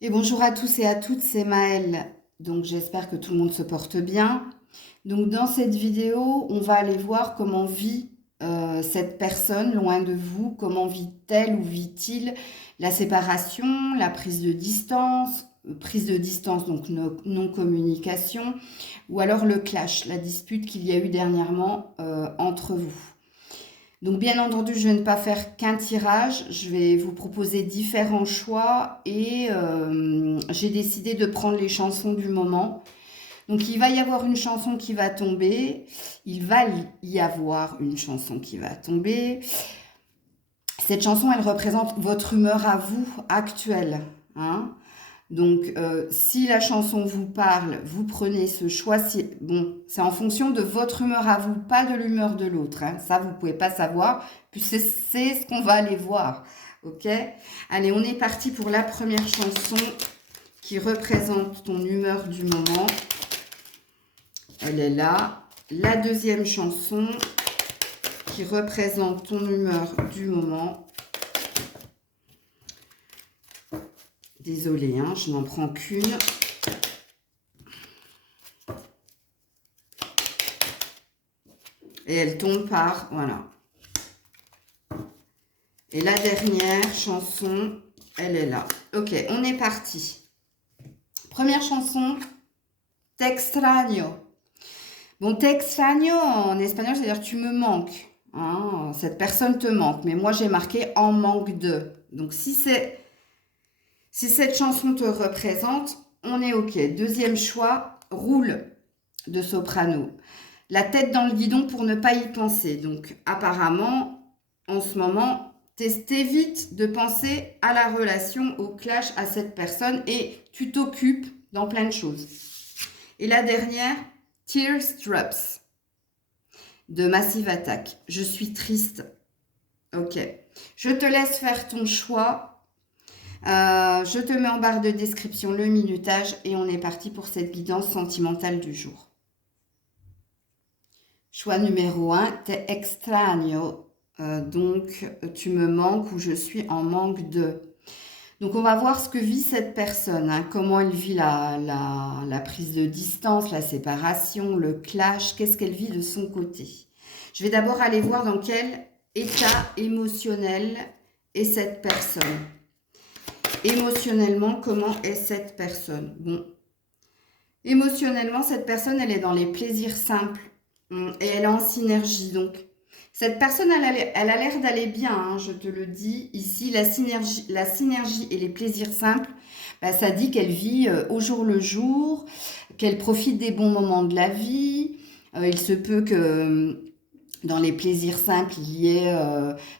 Et bonjour à tous et à toutes, c'est Maëlle. Donc j'espère que tout le monde se porte bien. Donc dans cette vidéo, on va aller voir comment vit cette personne loin de vous, comment vit-elle ou vit-il la séparation, la prise de distance donc non-communication, ou alors le clash, la dispute qu'il y a eu dernièrement entre vous. Donc bien entendu, je vais ne pas faire qu'un tirage, je vais vous proposer différents choix et j'ai décidé de prendre les chansons du moment. Donc il va y avoir une chanson qui va tomber, il va y avoir une chanson qui va tomber. Cette chanson, elle représente votre humeur à vous actuelle, hein. Donc, si la chanson vous parle, vous prenez ce choix. Bon, c'est en fonction de votre humeur à vous, pas de l'humeur de l'autre, hein. Ça, vous pouvez pas savoir, puis c'est ce qu'on va aller voir. Ok? Allez, on est parti pour la première chanson qui représente ton humeur du moment. Elle est là. La deuxième chanson qui représente ton humeur du moment. Désolée, hein, je n'en prends qu'une. Et elle tombe par, voilà. Et la dernière chanson, elle est là. Ok, on est parti. Première chanson, Te extraño. Bon, te extraño en espagnol, c'est-à-dire tu me manques, hein, cette personne te manque. Mais moi, j'ai marqué en manque de. Donc, si cette chanson te représente, on est ok. Deuxième choix, Roule de Soprano. La tête dans le guidon pour ne pas y penser. Donc, apparemment, en ce moment, t'évites de penser à la relation, au clash, à cette personne et tu t'occupes dans plein de choses. Et la dernière, Tears Drops de Massive Attack. Je suis triste. Ok. Je te laisse faire ton choix. Je te mets en barre de description le minutage et on est parti pour cette guidance sentimentale du jour. Choix numéro 1, te extraño. Donc, tu me manques ou je suis en manque de. Donc, on va voir ce que vit cette personne, hein, comment elle vit la prise de distance, la séparation, le clash, qu'est-ce qu'elle vit de son côté. Je vais d'abord aller voir dans quel état émotionnel est cette personne. Émotionnellement, comment est cette personne? Bon, émotionnellement, cette personne, elle est dans les plaisirs simples et elle est en synergie. Donc, cette personne, elle a l'air d'aller bien, hein, je te le dis. Ici, la synergie et les plaisirs simples, bah, ça dit qu'elle vit au jour le jour, qu'elle profite des bons moments de la vie. Il se peut que dans les plaisirs simples, il y ait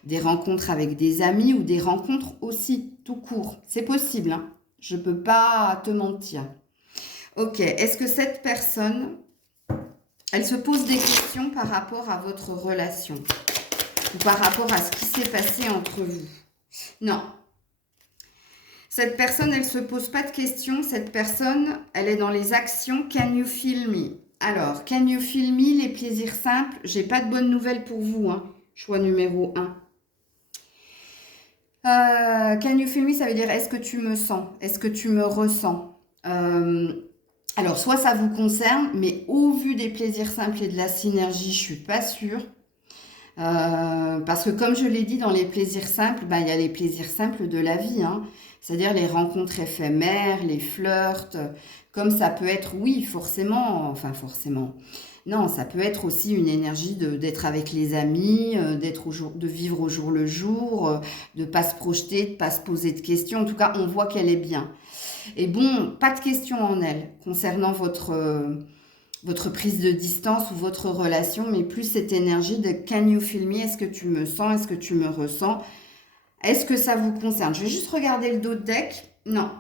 des rencontres avec des amis ou des rencontres aussi, tout court. C'est possible, hein. Je ne peux pas te mentir. Ok, est-ce que cette personne, elle se pose des questions par rapport à votre relation ou par rapport à ce qui s'est passé entre vous? Non. Cette personne, elle ne se pose pas de questions. Cette personne, elle est dans les actions. Can you feel me? Alors, can you feel me, les plaisirs simples? J'ai pas de bonnes nouvelles pour vous, hein. Choix numéro 1. Can you feel me, ça veut dire est-ce que tu me sens? Est-ce que tu me ressens? Alors, soit ça vous concerne, mais au vu des plaisirs simples et de la synergie, je suis pas sûre. Parce que comme je l'ai dit, dans les plaisirs simples, ben, il y a les plaisirs simples de la vie, hein. C'est-à-dire les rencontres éphémères, les flirts, comme ça peut être, oui, forcément, enfin forcément. Non, ça peut être aussi une énergie d'être avec les amis, de vivre au jour le jour, de pas se projeter, de pas se poser de questions. En tout cas, on voit qu'elle est bien. Et bon, pas de questions en elle concernant votre prise de distance ou votre relation, mais plus cette énergie de can you feel me? Est-ce que tu me sens? Est-ce que tu me ressens? Est-ce que ça vous concerne? Je vais juste regarder le dos de deck. Non,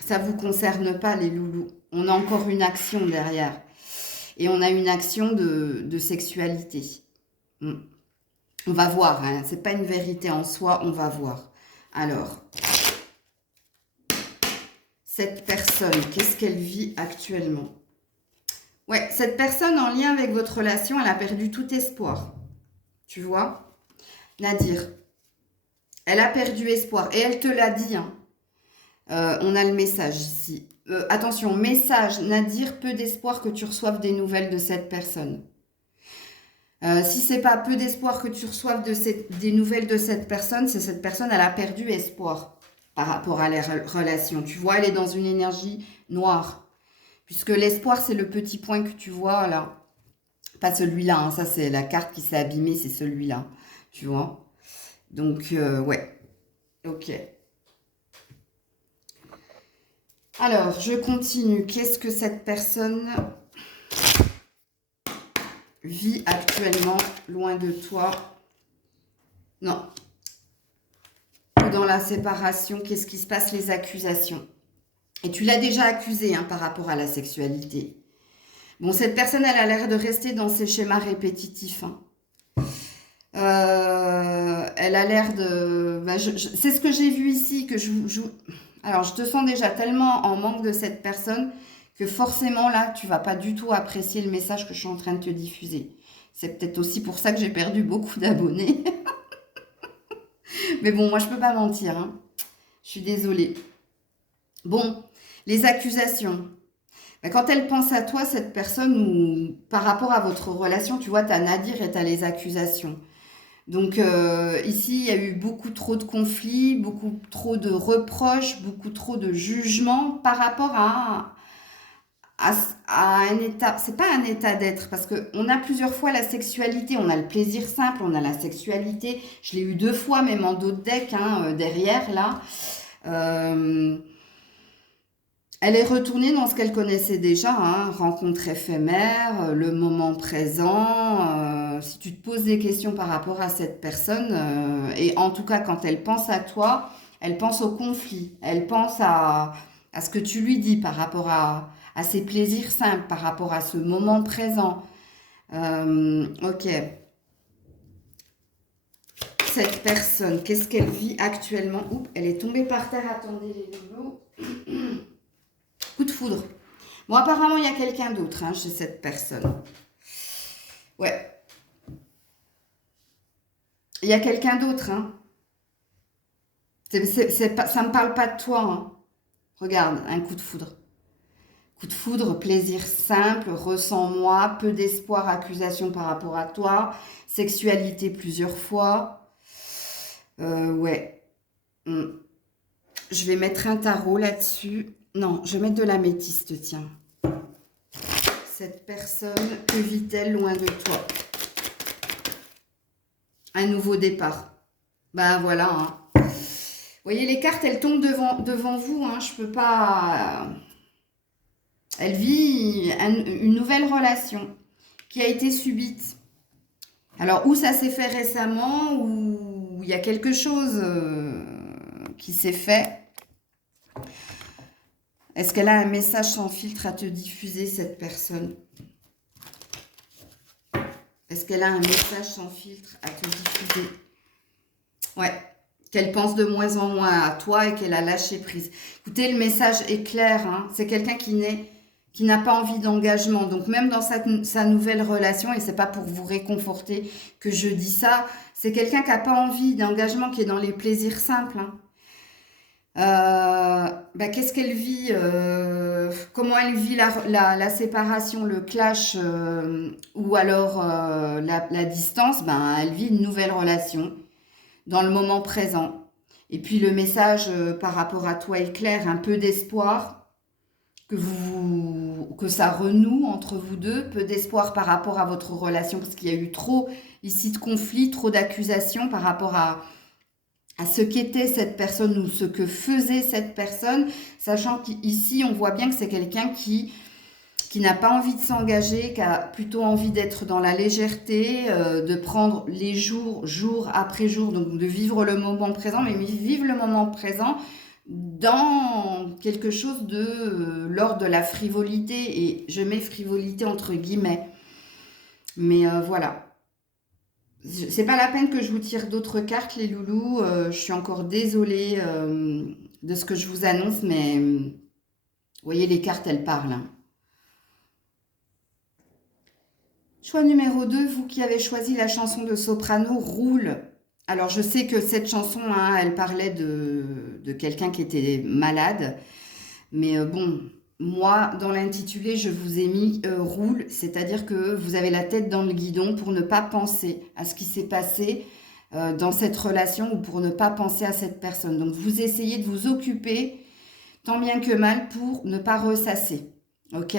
ça ne vous concerne pas, les loulous. On a encore une action derrière. Et on a une action de sexualité. On va voir, hein. Ce n'est pas une vérité en soi, on va voir. Alors, cette personne, qu'est-ce qu'elle vit actuellement? Ouais, cette personne en lien avec votre relation, elle a perdu tout espoir. Tu vois? Nadir, elle a perdu espoir. Et elle te l'a dit, hein. On a le message ici. Attention, message, Nadir, peu d'espoir que tu reçoives des nouvelles de cette personne. Si c'est pas peu d'espoir que tu reçoives des nouvelles de cette personne, c'est cette personne, elle a perdu espoir par rapport à la relation. Tu vois, elle est dans une énergie noire. Puisque l'espoir, c'est le petit point que tu vois là. Pas celui-là, hein, ça c'est la carte qui s'est abîmée, c'est celui-là. Tu vois. Donc, ouais. Ok. Alors, je continue. Qu'est-ce que cette personne vit actuellement loin de toi? Non. Ou dans la séparation, qu'est-ce qui se passe? Les accusations. Et tu l'as déjà accusé hein, par rapport à la sexualité. Bon, cette personne, elle a l'air de rester dans ses schémas répétitifs. Hein. Elle a l'air de... Ben, c'est ce que j'ai vu ici, que alors, je te sens déjà tellement en manque de cette personne que forcément, là, tu vas pas du tout apprécier le message que je suis en train de te diffuser. C'est peut-être aussi pour ça que j'ai perdu beaucoup d'abonnés. Mais bon, moi, je peux pas mentir. Hein. Je suis désolée. Bon, les accusations. Ben, quand elle pense à toi, cette personne, ou par rapport à votre relation, tu vois, tu as Nadir et tu as les accusations. Donc ici, il y a eu beaucoup trop de conflits, beaucoup trop de reproches, beaucoup trop de jugements par rapport à, à un état. C'est pas un état d'être parce que on a plusieurs fois la sexualité, on a le plaisir simple, on a la sexualité. Je l'ai eu 2 fois, même en dos de deck, hein, derrière là. Euh, Elle est retournée dans ce qu'elle connaissait déjà, hein, rencontre éphémère, le moment présent. Si tu te poses des questions par rapport à cette personne, et en tout cas quand elle pense à toi, elle pense au conflit, elle pense à ce que tu lui dis par rapport à ses plaisirs simples, par rapport à ce moment présent. Ok, cette personne, qu'est-ce qu'elle vit actuellement? Oups, elle est tombée par terre, attendez les loulous. Coup de foudre. Bon, apparemment, il y a quelqu'un d'autre hein, chez cette personne. Ouais. Il y a quelqu'un d'autre. Hein. Ça ne me parle pas de toi. Hein. Regarde, un coup de foudre. Coup de foudre, plaisir simple, ressens-moi, peu d'espoir, accusation par rapport à toi, sexualité plusieurs fois. Ouais. Je vais mettre un tarot là-dessus. Non, je vais mettre de l'améthyste, tiens. Cette personne, que vit-elle loin de toi? Un nouveau départ. Ben voilà. Hein. Vous voyez, les cartes, elles tombent devant vous. Hein. Je peux pas... Elle vit une nouvelle relation qui a été subite. Alors, où ça s'est fait récemment, ou il y a quelque chose qui s'est fait. Est-ce qu'elle a un message sans filtre à te diffuser, cette personne? Est-ce qu'elle a un message sans filtre à te diffuser? Ouais. Qu'elle pense de moins en moins à toi et qu'elle a lâché prise. Écoutez, le message est clair. Hein. C'est quelqu'un qui n'a pas envie d'engagement. Donc, même dans sa nouvelle relation, et c'est pas pour vous réconforter que je dis ça, c'est quelqu'un qui n'a pas envie d'engagement, qui est dans les plaisirs simples. Hein. Qu'est-ce qu'elle vit comment elle vit la séparation, le clash ou alors la distance? Elle vit une nouvelle relation dans le moment présent. Et puis le message par rapport à toi est clair, un peu d'espoir que ça renoue entre vous deux, peu d'espoir par rapport à votre relation parce qu'il y a eu trop ici de conflits, trop d'accusations par rapport à ce qu'était cette personne ou ce que faisait cette personne, sachant qu'ici on voit bien que c'est quelqu'un qui n'a pas envie de s'engager, qui a plutôt envie d'être dans la légèreté, de prendre les jours, jour après jour, donc de vivre le moment présent, mais vivre le moment présent dans quelque chose de l'ordre de la frivolité, et je mets frivolité entre guillemets. Mais voilà. C'est pas la peine que je vous tire d'autres cartes, les loulous. Je suis encore désolée de ce que je vous annonce, mais vous voyez, les cartes, elles parlent. Hein. Choix numéro 2, vous qui avez choisi la chanson de Soprano, Roule. Alors, je sais que cette chanson, hein, elle parlait de quelqu'un qui était malade. Mais bon, moi, dans l'intitulé, je vous ai mis roule, c'est-à-dire que vous avez la tête dans le guidon pour ne pas penser à ce qui s'est passé dans cette relation ou pour ne pas penser à cette personne. Donc, vous essayez de vous occuper tant bien que mal pour ne pas ressasser. Ok?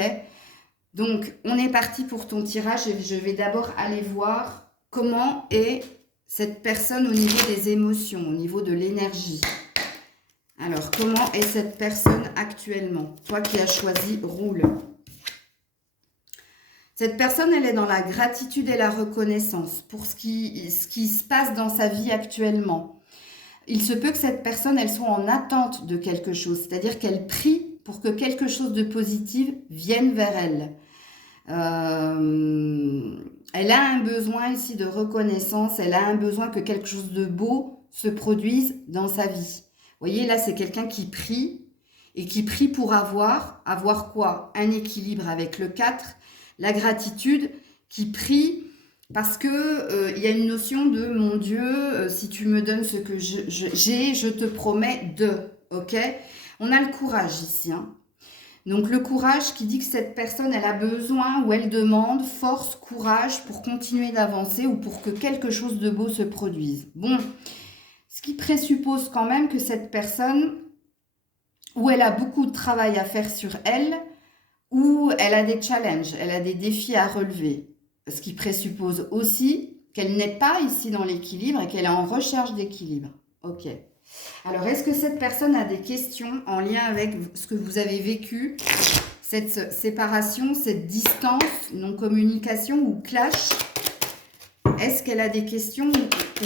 Donc, on est parti pour ton tirage et je vais d'abord aller voir comment est cette personne au niveau des émotions, au niveau de l'énergie. Alors, comment est cette personne actuellement? Toi qui as choisi roule. Cette personne, elle est dans la gratitude et la reconnaissance pour ce qui se passe dans sa vie actuellement. Il se peut que cette personne, elle soit en attente de quelque chose, c'est-à-dire qu'elle prie pour que quelque chose de positif vienne vers elle. Elle a un besoin ici de reconnaissance, elle a un besoin que quelque chose de beau se produise dans sa vie. Vous voyez, là, c'est quelqu'un qui prie et qui prie pour avoir quoi? Un équilibre avec le 4, la gratitude, qui prie parce que y a une notion de mon Dieu, si tu me donnes ce que j'ai, je te promets de, ok? On a le courage ici, hein. Donc le courage qui dit que cette personne, elle a besoin ou elle demande force, courage pour continuer d'avancer ou pour que quelque chose de beau se produise. Bon, ce qui présuppose quand même que cette personne, ou elle a beaucoup de travail à faire sur elle, ou elle a des challenges, elle a des défis à relever. Ce qui présuppose aussi qu'elle n'est pas ici dans l'équilibre et qu'elle est en recherche d'équilibre. Ok. Alors, est-ce que cette personne a des questions en lien avec ce que vous avez vécu, cette séparation, cette distance, non-communication ou clash? Est-ce qu'elle a des questions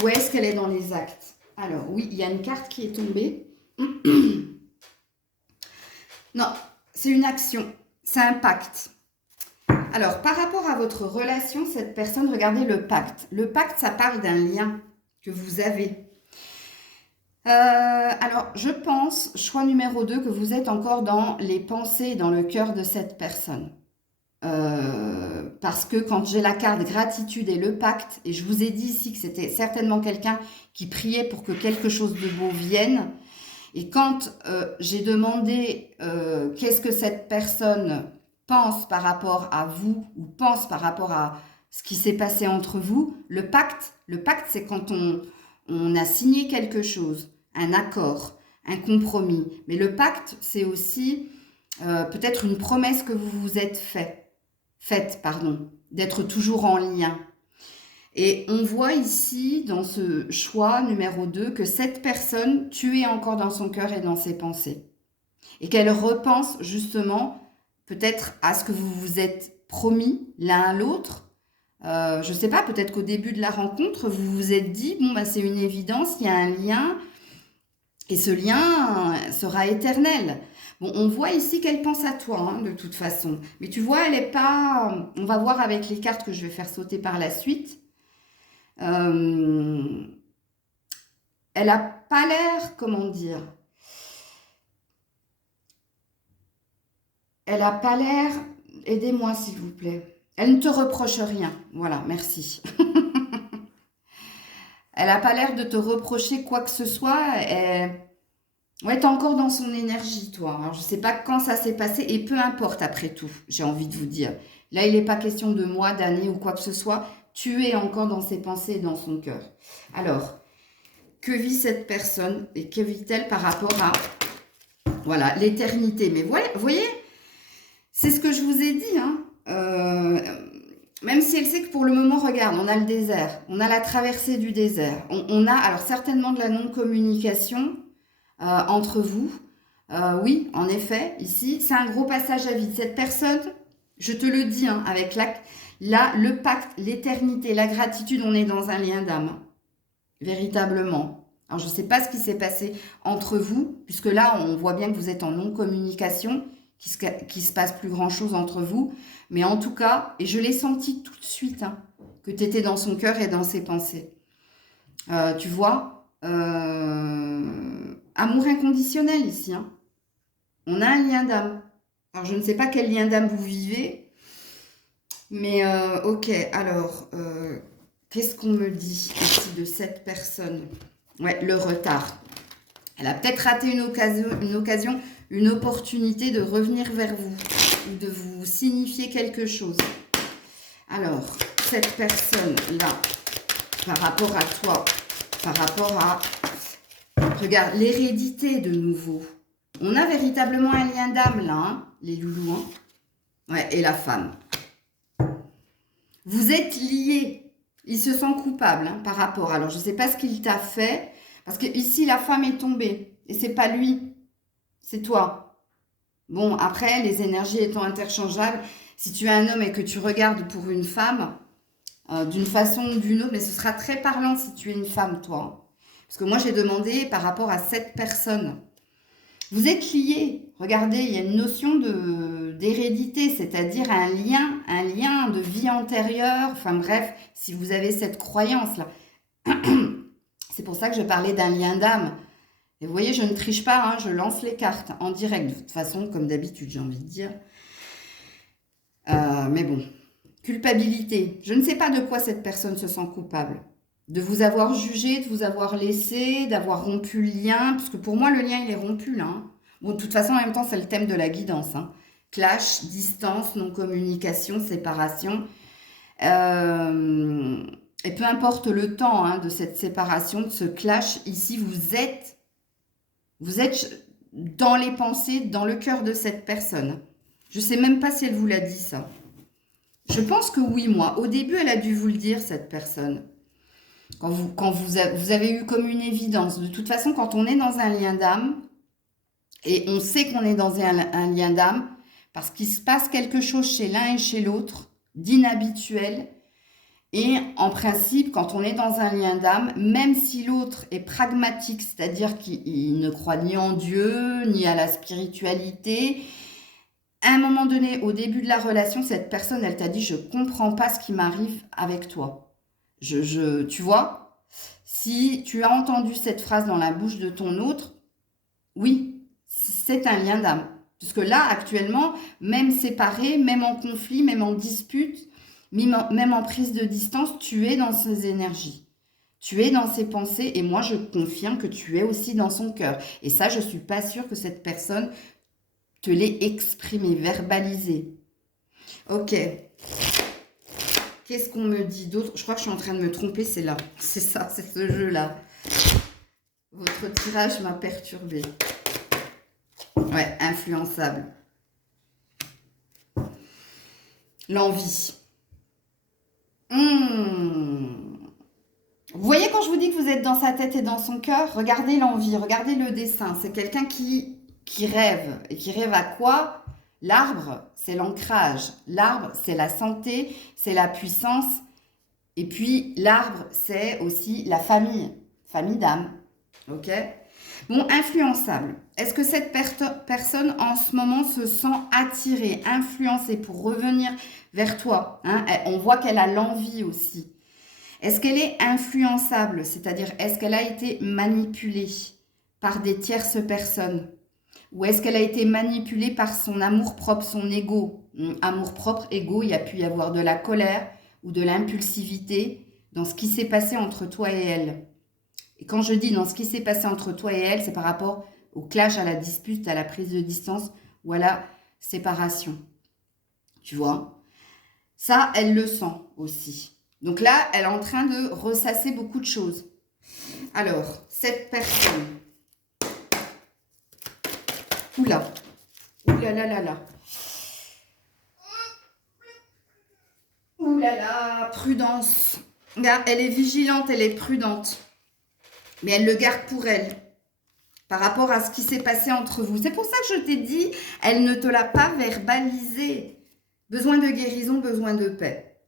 ou est-ce qu'elle est dans les actes? Alors, oui, il y a une carte qui est tombée. Non, c'est une action, c'est un pacte. Alors, par rapport à votre relation, cette personne, regardez le pacte. Le pacte, ça parle d'un lien que vous avez. Alors, je pense, choix numéro 2, que vous êtes encore dans les pensées, dans le cœur de cette personne. Parce que quand j'ai la carte gratitude et le pacte, et je vous ai dit ici que c'était certainement quelqu'un qui priait pour que quelque chose de beau vienne, et quand j'ai demandé qu'est-ce que cette personne pense par rapport à vous, ou pense par rapport à ce qui s'est passé entre vous, le pacte c'est quand on a signé quelque chose, un accord, un compromis. Mais le pacte, c'est aussi peut-être une promesse que vous vous êtes faite, d'être toujours en lien. Et on voit ici, dans ce choix numéro 2, que cette personne, tu es encore dans son cœur et dans ses pensées. Et qu'elle repense justement peut-être à ce que vous vous êtes promis l'un à l'autre. Je ne sais pas, peut-être qu'au début de la rencontre, vous vous êtes dit, bon, bah, c'est une évidence, il y a un lien, et ce lien sera éternel. Bon, on voit ici qu'elle pense à toi, hein, de toute façon. Mais tu vois, elle n'est pas... On va voir avec les cartes que je vais faire sauter par la suite. Elle n'a pas l'air, comment dire... Elle n'a pas l'air... Aidez-moi, s'il vous plaît. Elle ne te reproche rien. Voilà, merci. Elle n'a pas l'air de te reprocher quoi que ce soit. Ouais, t'es encore dans son énergie, toi. Alors, je ne sais pas quand ça s'est passé, et peu importe après tout, j'ai envie de vous dire. Là, il n'est pas question de mois, d'années ou quoi que ce soit. Tu es encore dans ses pensées et dans son cœur. Alors, que vit cette personne et que vit-elle par rapport à, voilà, l'éternité? Mais voilà, vous voyez, c'est ce que je vous ai dit, hein. Même si elle sait que pour le moment, regarde, on a le désert, on a la traversée du désert, on a alors certainement de la non-communication entre vous. Oui, en effet, ici, c'est un gros passage à vide. Cette personne, je te le dis, hein, avec là, le pacte, l'éternité, la gratitude, on est dans un lien d'âme, véritablement. Alors, je ne sais pas ce qui s'est passé entre vous, puisque là, on voit bien que vous êtes en non-communication, qu'il se passe plus grand-chose entre vous. Mais en tout cas, et je l'ai senti tout de suite, hein, que tu étais dans son cœur et dans ses pensées. Tu vois, amour inconditionnel ici, hein. On a un lien d'âme. Alors, je ne sais pas quel lien d'âme vous vivez, mais ok, alors, Qu'est-ce qu'on me dit ici de cette personne? Ouais, le retard. Elle a peut-être raté une occasion, une opportunité de revenir vers vous ou de vous signifier quelque chose. Alors, cette personne-là, par rapport à toi, par rapport à... Regarde, l'hérédité de nouveau. On a véritablement un lien d'âme là, hein, les loulous. Hein. Ouais, et la femme. Vous êtes liés. Il se sent coupable hein, par rapport. Alors, je ne sais pas ce qu'il t'a fait. Parce que ici, la femme est tombée. Et c'est pas lui. C'est toi. Bon, après, les énergies étant interchangeables, si tu es un homme et que tu regardes pour une femme, d'une façon ou d'une autre, mais ce sera très parlant si tu es une femme, toi. Parce que moi, j'ai demandé par rapport à cette personne. Vous êtes liés. Regardez, il y a une notion d'hérédité, c'est-à-dire un lien de vie antérieure. Enfin bref, si vous avez cette croyance-là. C'est pour ça que je parlais d'un lien d'âme. Et vous voyez, je ne triche pas, hein, je lance les cartes en direct. De toute façon, comme d'habitude, j'ai envie de dire. Mais bon, culpabilité. Je ne sais pas de quoi cette personne se sent coupable. De vous avoir jugé, de vous avoir laissé, d'avoir rompu le lien. Parce que pour moi, le lien, il est rompu là. Hein. Bon, de toute façon, en même temps, c'est le thème de la guidance. Hein. Clash, distance, non-communication, séparation. Et peu importe le temps hein, de cette séparation, de ce clash, ici, vous êtes dans les pensées, dans le cœur de cette personne. Je ne sais même pas si elle vous l'a dit, ça. Je pense que oui, moi. Au début, elle a dû vous le dire, cette personne. Quand vous avez eu comme une évidence. De toute façon, quand on est dans un lien d'âme, et on sait qu'on est dans un lien d'âme, parce qu'il se passe quelque chose chez l'un et chez l'autre, d'inhabituel. Et en principe, quand on est dans un lien d'âme, même si l'autre est pragmatique, c'est-à-dire qu'il ne croit ni en Dieu, ni à la spiritualité, à un moment donné, au début de la relation, cette personne, elle t'a dit « Je ne comprends pas ce qui m'arrive avec toi. » Tu vois, si tu as entendu cette phrase dans la bouche de ton autre, oui, c'est un lien d'âme. Parce que là, actuellement, même séparé, même en conflit, même en dispute, même en prise de distance, tu es dans ses énergies. Tu es dans ses pensées et moi, je confirme que tu es aussi dans son cœur. Et ça, je ne suis pas sûre que cette personne te l'ait exprimé, verbalisé. Ok. Qu'est-ce qu'on me dit d'autre? Je crois que je suis en train de me tromper, c'est là. C'est ça, c'est ce jeu-là. Votre tirage m'a perturbée. Ouais, influençable. L'envie. Vous voyez quand je vous dis que vous êtes dans sa tête et dans son cœur? Regardez l'envie, regardez le dessin. C'est quelqu'un qui rêve. Et qui rêve à quoi? L'arbre, c'est l'ancrage. L'arbre, c'est la santé, c'est la puissance. Et puis, l'arbre, c'est aussi la famille. Famille d'âme. Ok? Bon, influençable. Est-ce que cette personne, en ce moment, se sent attirée, influencée pour revenir vers toi hein? On voit qu'elle a l'envie aussi. Est-ce qu'elle est influençable? C'est-à-dire, est-ce qu'elle a été manipulée par des tierces personnes? Ou est-ce qu'elle a été manipulée par son amour-propre, son ego? Amour-propre, ego, il y a pu y avoir de la colère ou de l'impulsivité dans ce qui s'est passé entre toi et elle. Et quand je dis dans ce qui s'est passé entre toi et elle, c'est par rapport au clash, à la dispute, à la prise de distance ou à la séparation. Tu vois? Ça, elle le sent aussi. Donc là, elle est en train de ressasser beaucoup de choses. Alors, cette personne... Oula. Oula là là là. Oula là, prudence. Regarde, elle est vigilante, elle est prudente. Mais elle le garde pour elle. Par rapport à ce qui s'est passé entre vous. C'est pour ça que je t'ai dit, elle ne te l'a pas verbalisé. Besoin de guérison, besoin de paix.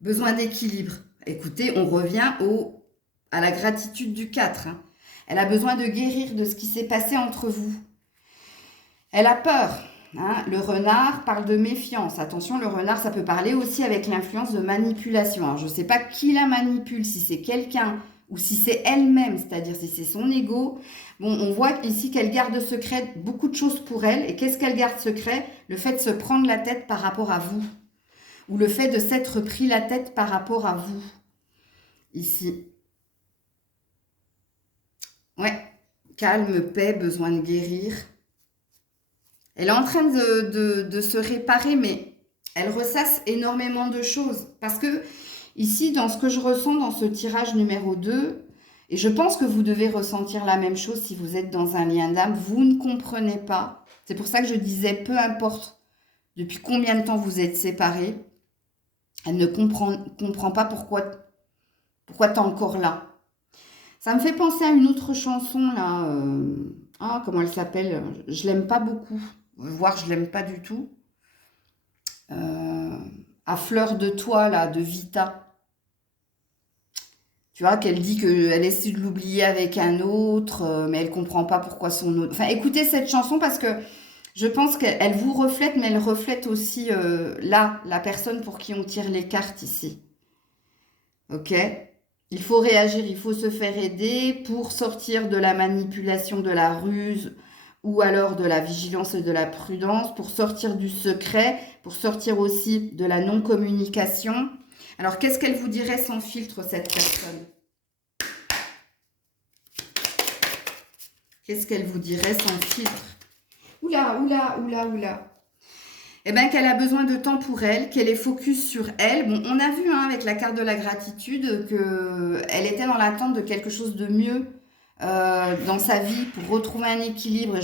Besoin d'équilibre. Écoutez, on revient à la gratitude du 4. Hein. Elle a besoin de guérir de ce qui s'est passé entre vous. Elle a peur. Hein. Le renard parle de méfiance. Attention, le renard, ça peut parler aussi avec l'influence de manipulation. Alors, je ne sais pas qui la manipule, si c'est quelqu'un ou si c'est elle-même, c'est-à-dire si c'est son ego. Bon, on voit ici qu'elle garde secret beaucoup de choses pour elle. Et qu'est-ce qu'elle garde secret? Le fait de se prendre la tête par rapport à vous. Ou le fait de s'être pris la tête par rapport à vous. ici. Ouais, calme, paix, besoin de guérir. Elle est en train de se réparer, mais elle ressasse énormément de choses. Parce que ici, dans ce que je ressens dans ce tirage numéro 2, et je pense que vous devez ressentir la même chose si vous êtes dans un lien d'âme, vous ne comprenez pas. C'est pour ça que je disais, peu importe depuis combien de temps vous êtes séparés, elle ne comprend pas pourquoi tu es encore là. Ça me fait penser à une autre chanson, là. Comment elle s'appelle? Je l'aime pas beaucoup. Voire, je l'aime pas du tout. À fleur de toi, là, de Vita. Tu vois, qu'elle dit qu'elle essaie de l'oublier avec un autre, mais elle comprend pas pourquoi son autre... Enfin, écoutez cette chanson parce que je pense qu'elle vous reflète, mais elle reflète aussi, là, la personne pour qui on tire les cartes ici. Ok? Il faut réagir, il faut se faire aider pour sortir de la manipulation, de la ruse ou alors de la vigilance et de la prudence, pour sortir du secret, pour sortir aussi de la non-communication. Alors, qu'est-ce qu'elle vous dirait sans filtre, cette personne? Qu'est-ce qu'elle vous dirait sans filtre? Oula, oula, oula, oula. Eh bien, qu'elle a besoin de temps pour elle, qu'elle est focus sur elle. Bon, on a vu avec la carte de la gratitude qu'elle était dans l'attente de quelque chose de mieux dans sa vie pour retrouver un équilibre.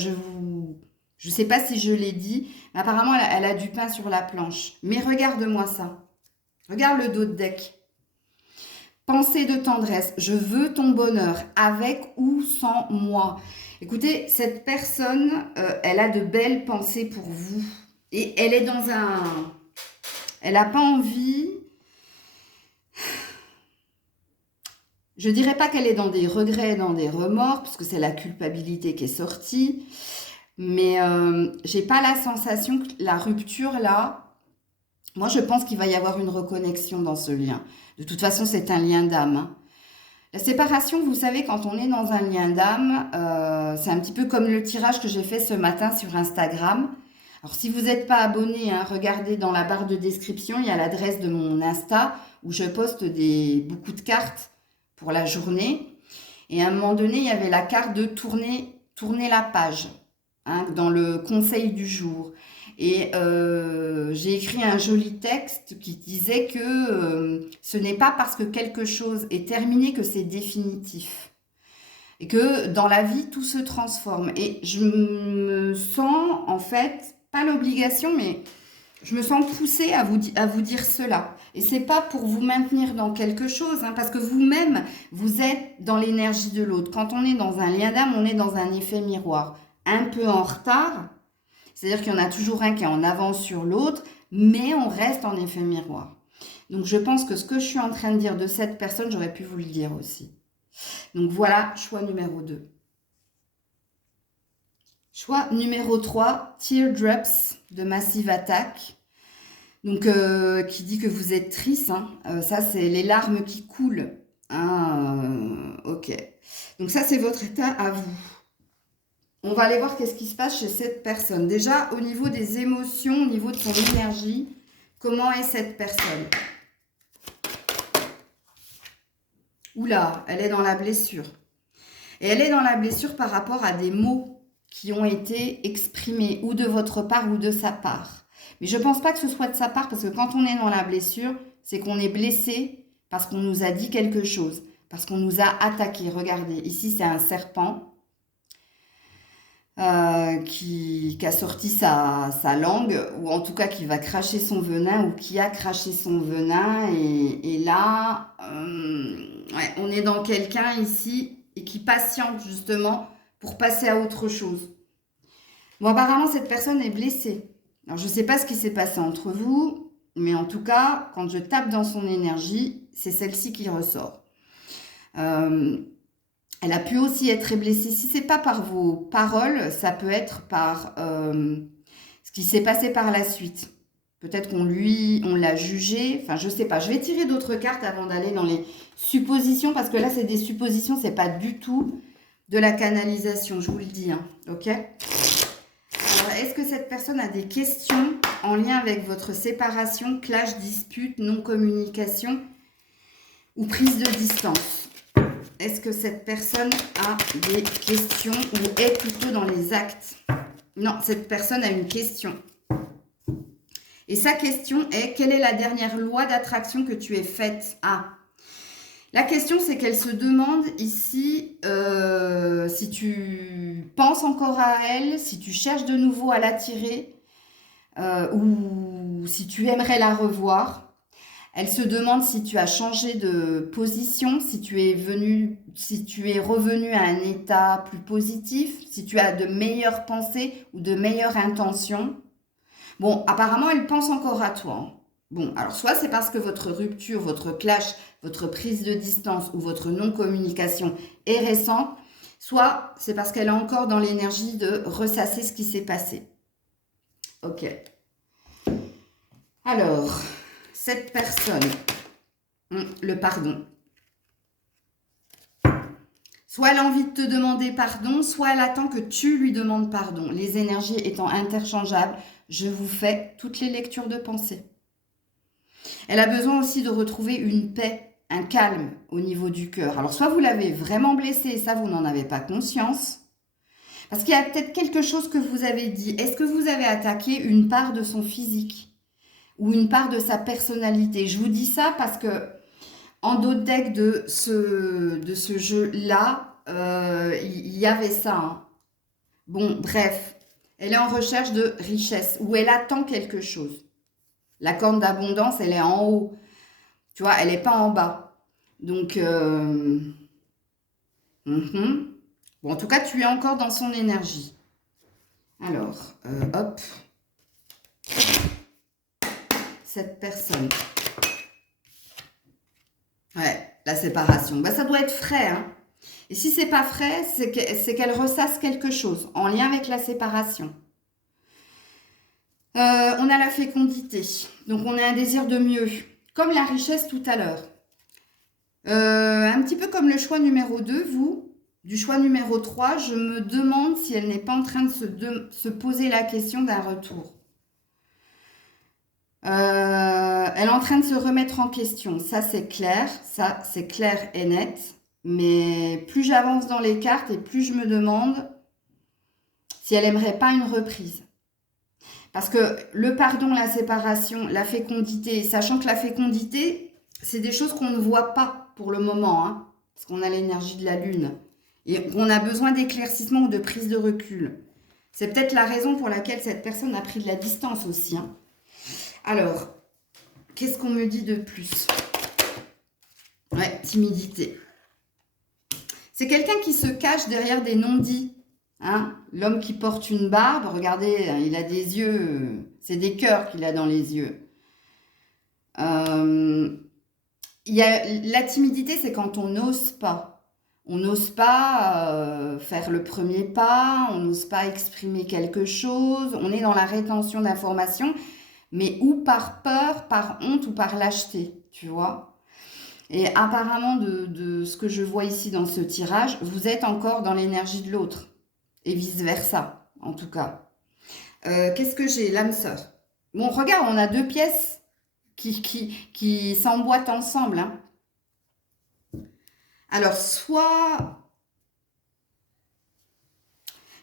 Je sais pas si je l'ai dit, mais apparemment, elle a du pain sur la planche. Mais regarde-moi ça. Regarde le dos de deck. Pensée de tendresse. Je veux ton bonheur, avec ou sans moi. Écoutez, cette personne, elle a de belles pensées pour vous. Et elle est dans un... Elle n'a pas envie... Je dirais pas qu'elle est dans des regrets, dans des remords, parce que c'est la culpabilité qui est sortie. Mais j'ai pas la sensation que la rupture, là... Moi, je pense qu'il va y avoir une reconnexion dans ce lien. De toute façon, c'est un lien d'âme. Hein. La séparation, vous savez, quand on est dans un lien d'âme, c'est un petit peu comme le tirage que j'ai fait ce matin sur Instagram. Alors, si vous n'êtes pas abonné, hein, regardez dans la barre de description, il y a l'adresse de mon Insta où je poste beaucoup de cartes pour la journée. Et à un moment donné, il y avait la carte de tourner la page hein, dans le conseil du jour. Et j'ai écrit un joli texte qui disait que ce n'est pas parce que quelque chose est terminé que c'est définitif. Et que dans la vie, tout se transforme. Et je me sens, en fait, pas l'obligation, mais je me sens poussée à vous dire cela. Et c'est pas pour vous maintenir dans quelque chose, hein, parce que vous-même, vous êtes dans l'énergie de l'autre. Quand on est dans un lien d'âme, on est dans un effet miroir. Un peu en retard, c'est-à-dire qu'il y en a toujours un qui est en avance sur l'autre, mais on reste en effet miroir. Donc je pense que ce que je suis en train de dire de cette personne, j'aurais pu vous le dire aussi. Donc voilà, choix numéro 2. Choix numéro 3, Teardrops de Massive Attack. Donc, qui dit que vous êtes triste. Hein. Ça, c'est les larmes qui coulent. Ok. Donc ça, c'est votre état à vous. On va aller voir qu'est-ce qui se passe chez cette personne. Déjà, au niveau des émotions, au niveau de son énergie, comment est cette personne? Oula, elle est dans la blessure. Et elle est dans la blessure par rapport à des mots qui ont été exprimés ou de votre part ou de sa part. Mais je ne pense pas que ce soit de sa part parce que quand on est dans la blessure, c'est qu'on est blessé parce qu'on nous a dit quelque chose, parce qu'on nous a attaqué. Regardez, ici c'est un serpent qui a sorti sa langue, ou en tout cas qui va cracher son venin, ou qui a craché son venin. Et là, ouais, on est dans quelqu'un ici et qui patiente justement pour passer à autre chose. Bon, apparemment, cette personne est blessée. Alors, je ne sais pas ce qui s'est passé entre vous, mais en tout cas, quand je tape dans son énergie, c'est celle-ci qui ressort. Elle a pu aussi être blessée. Si ce n'est pas par vos paroles, ça peut être par ce qui s'est passé par la suite. Peut-être on l'a jugé. Enfin, je ne sais pas. Je vais tirer d'autres cartes avant d'aller dans les suppositions, parce que là, c'est des suppositions, ce n'est pas du tout de la canalisation, je vous le dis. Hein, ok ? Alors, est-ce que cette personne a des questions en lien avec votre séparation, clash, dispute, non-communication? ou prise de distance. Est-ce que cette personne a des questions ou est plutôt dans les actes? Non, cette personne a une question. Et sa question est, quelle est la dernière loi d'attraction que tu aies faite? Ah, la question, c'est qu'elle se demande ici si tu penses encore à elle, si tu cherches de nouveau à l'attirer ou si tu aimerais la revoir. Elle se demande si tu as changé de position, si tu es revenu à un état plus positif, si tu as de meilleures pensées ou de meilleures intentions. Bon, apparemment, elle pense encore à toi, hein. Bon, alors soit c'est parce que votre rupture, votre clash, votre prise de distance ou votre non-communication est récente, soit c'est parce qu'elle est encore dans l'énergie de ressasser ce qui s'est passé. Ok. Alors, cette personne, le pardon. Soit elle a envie de te demander pardon, soit elle attend que tu lui demandes pardon. Les énergies étant interchangeables, je vous fais toutes les lectures de pensée. Elle a besoin aussi de retrouver une paix, un calme au niveau du cœur. Alors, soit vous l'avez vraiment blessée et ça, vous n'en avez pas conscience. Parce qu'il y a peut-être quelque chose que vous avez dit. Est-ce que vous avez attaqué une part de son physique ou une part de sa personnalité? Je vous dis ça parce que en d'autres decks de ce jeu-là, il y avait ça, hein. Bon, bref, elle est en recherche de richesse ou elle attend quelque chose. La corne d'abondance, elle est en haut. Tu vois, elle n'est pas en bas. Donc, bon, en tout cas, tu es encore dans son énergie. Alors, hop. Cette personne. Ouais, la séparation. Bah, ça doit être frais, hein. Et si c'est pas frais, c'est qu'elle ressasse quelque chose en lien avec la séparation. On a la fécondité. Donc, on a un désir de mieux. Comme la richesse tout à l'heure. Un petit peu comme le choix numéro 2, vous, du choix numéro 3, je me demande si elle n'est pas en train de se poser la question d'un retour. Elle est en train de se remettre en question. Ça, c'est clair et net. Mais plus j'avance dans les cartes et plus je me demande si elle n'aimerait pas une reprise. Parce que le pardon, la séparation, la fécondité, sachant que la fécondité, c'est des choses qu'on ne voit pas pour le moment, hein, parce qu'on a l'énergie de la lune. Et on a besoin d'éclaircissement ou de prise de recul. C'est peut-être la raison pour laquelle cette personne a pris de la distance aussi, hein. Alors, qu'est-ce qu'on me dit de plus? Ouais, timidité. C'est quelqu'un qui se cache derrière des non-dits. Hein, l'homme qui porte une barbe, regardez, il a des yeux, c'est des cœurs qu'il a dans les yeux. Il y a, la timidité, c'est quand on n'ose pas. On n'ose pas faire le premier pas, on n'ose pas exprimer quelque chose, on est dans la rétention d'informations, mais ou par peur, par honte ou par lâcheté, tu vois. Et apparemment, de ce que je vois ici dans ce tirage, vous êtes encore dans l'énergie de l'autre. Et vice-versa, en tout cas. Qu'est-ce que j'ai? L'âme sœur. Bon, regarde, on a deux pièces qui s'emboîtent ensemble, hein. Alors, soit...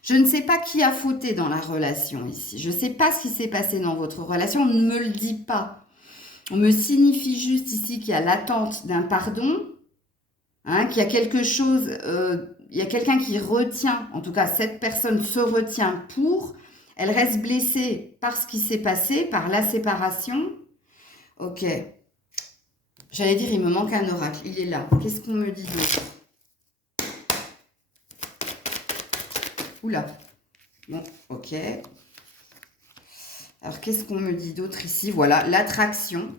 Je ne sais pas qui a fauté dans la relation ici. Je ne sais pas ce qui s'est passé dans votre relation. On ne me le dit pas. On me signifie juste ici qu'il y a l'attente d'un pardon, hein, qu'il y a quelque chose... il y a quelqu'un qui retient, en tout cas cette personne se retient elle reste blessée par ce qui s'est passé, par la séparation. Ok. J'allais dire, il me manque un oracle, il est là. Qu'est-ce qu'on me dit d'autre? Oula. Bon, ok. Alors, qu'est-ce qu'on me dit d'autre ici? Voilà, l'attraction.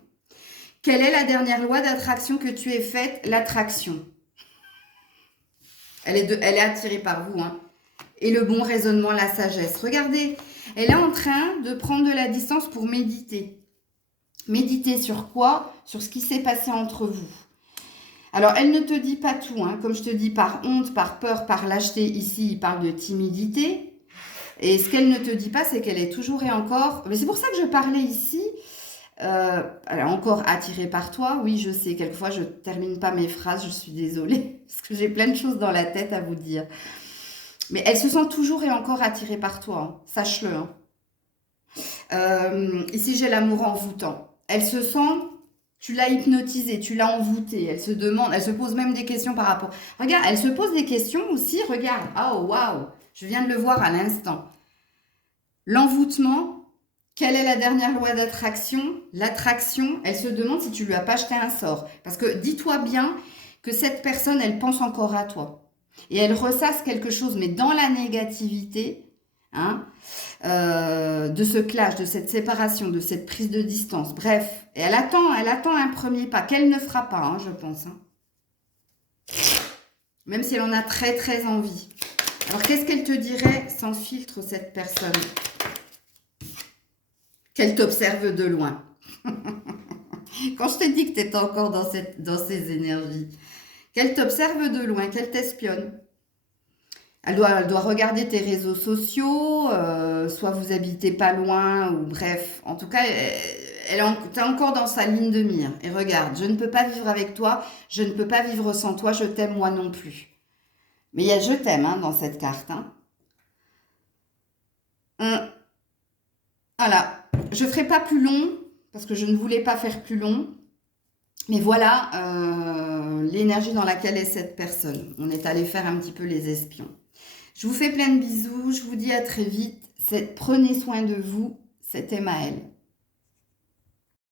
Quelle est la dernière loi d'attraction que tu aies faite? L'attraction. Elle est attirée par vous, hein. Et le bon raisonnement, la sagesse. Regardez, elle est en train de prendre de la distance pour méditer. Méditer sur quoi? Sur ce qui s'est passé entre vous. Alors, elle ne te dit pas tout, hein. Comme je te dis, par honte, par peur, par lâcheté. Ici, il parle de timidité. Et ce qu'elle ne te dit pas, c'est qu'elle est toujours et encore... Mais c'est pour ça que je parlais ici. Elle est encore attirée par toi. Oui, je sais, quelquefois je termine pas mes phrases, je suis désolée, parce que j'ai plein de choses dans la tête à vous dire. Mais elle se sent toujours et encore attirée par toi, hein. Sache-le, hein. Ici, j'ai l'amour envoûtant. Elle se sent, tu l'as hypnotisée, tu l'as envoûtée. Elle se demande, elle se pose même des questions par rapport. Regarde, elle se pose des questions aussi. Regarde, oh waouh, je viens de le voir à l'instant. L'envoûtement, quelle est la dernière loi d'attraction? L'attraction, elle se demande si tu lui as pas jeté un sort. Parce que dis-toi bien que cette personne, elle pense encore à toi. Et elle ressasse quelque chose, mais dans la négativité, hein, de ce clash, de cette séparation, de cette prise de distance. Bref, et elle attend un premier pas qu'elle ne fera pas, hein, je pense. Hein. Même si elle en a très très envie. Alors qu'est-ce qu'elle te dirait sans filtre, cette personne? Qu'elle t'observe de loin. Quand je t'ai dit que tu étais encore dans ces énergies, qu'elle t'observe de loin, qu'elle t'espionne. Elle doit regarder tes réseaux sociaux, soit vous habitez pas loin, ou bref. En tout cas, t'es encore dans sa ligne de mire. Et regarde, je ne peux pas vivre avec toi, je ne peux pas vivre sans toi, je t'aime moi non plus. Mais il y a je t'aime hein, dans cette carte. Hein. Voilà, je ne ferai pas plus long, parce que je ne voulais pas faire plus long. Mais voilà l'énergie dans laquelle est cette personne. On est allé faire un petit peu les espions. Je vous fais plein de bisous, je vous dis à très vite. Prenez soin de vous, c'était Maëlle.